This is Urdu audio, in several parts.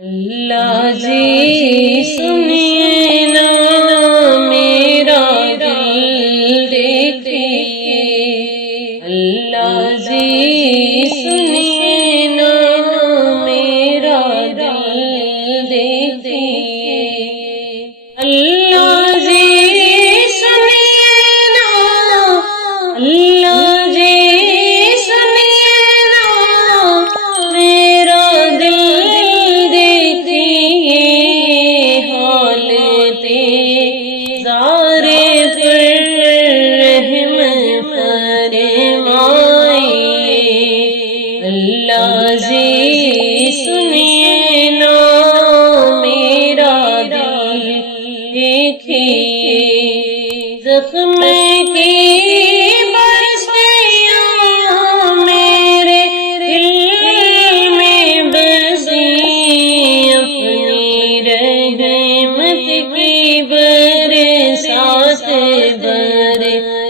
اللہ جی سنیے نا میرا دل دیکھیے، اللہ جی سنیے نا میرا دل دیکھیے، اللہ جی سنیے نا، اللہ جی سنیے نا میرا دل اللہ جی سنیے نا میرا دل دیکھیے، زخم کی برسیاں میرے دل میں بسی، اپنی رحمت کی برسات برسائیے،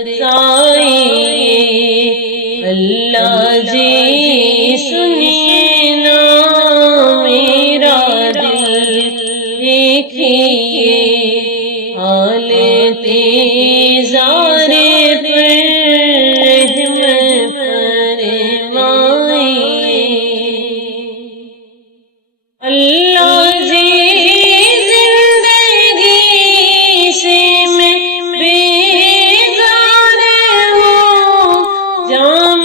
اللہ جی سنیے نا میرا دل دیکھیے، حال تیزار پر رحم فرمائیے، اللہ جی زندگی سے میں بیزار ہوں، جام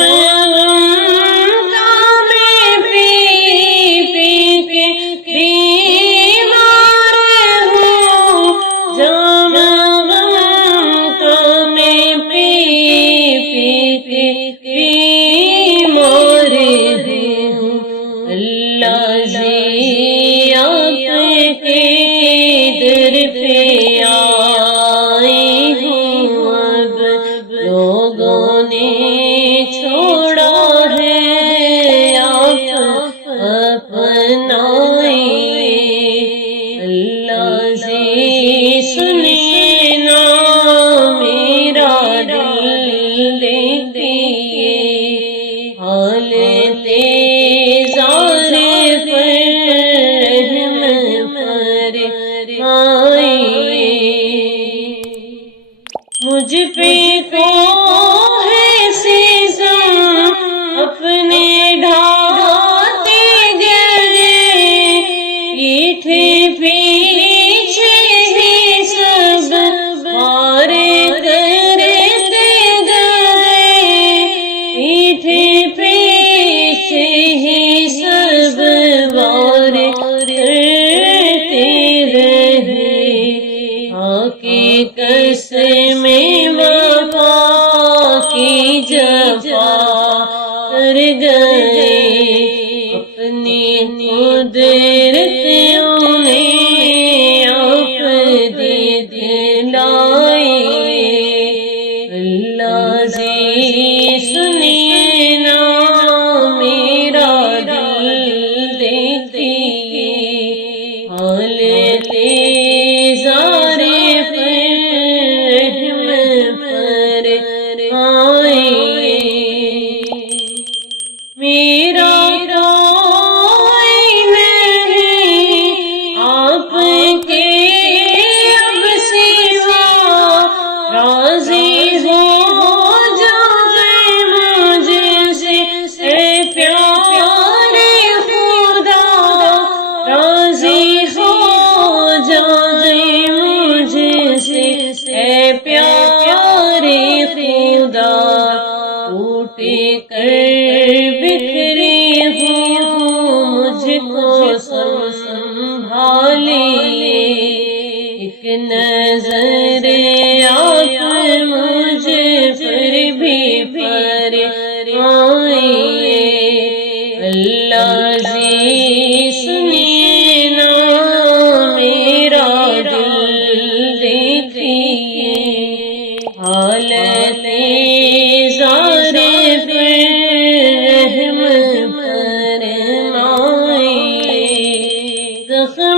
اللہ جی آپ کے در پہ آئی ہوں، اب لوگوں نے چھوڑا ہے آپ اپنائیے، اللہ جی سنیے نا میرا دل دیکھیے، حال تیزار پر رحم فرمائیے، مجھ پہ تو ہے سیزن اپنے ڈھاتے گئے، پیٹھے پیچھے ہی سب وار کرتے گئے، پیٹھے پیچھے ہی سب وار کرتے رہے، آکے قسم وفا کی جفا کر گئے، اپنی قدرت انہیں آپ دلائیے، اللہ جی سنیے نا میرا دل دیکھیے، حال تیزار پر رحم فرمائیے، میرا کوئی نہیں آپ کے اب سوا، راضی ہو جائے مجھ سے اے پیارے خدا، راضی ہو جائے مجھ سے اے پیارے خدا، ٹوٹ کر بکھری ہوں مجھ کو سنبھالیے، ایک نظر آپ مجھ پر بھی فرمائیے، اللہ جی سنیے نا میرا دل دیکھیے، حال تیزار پر رحم فرمائیے، زخم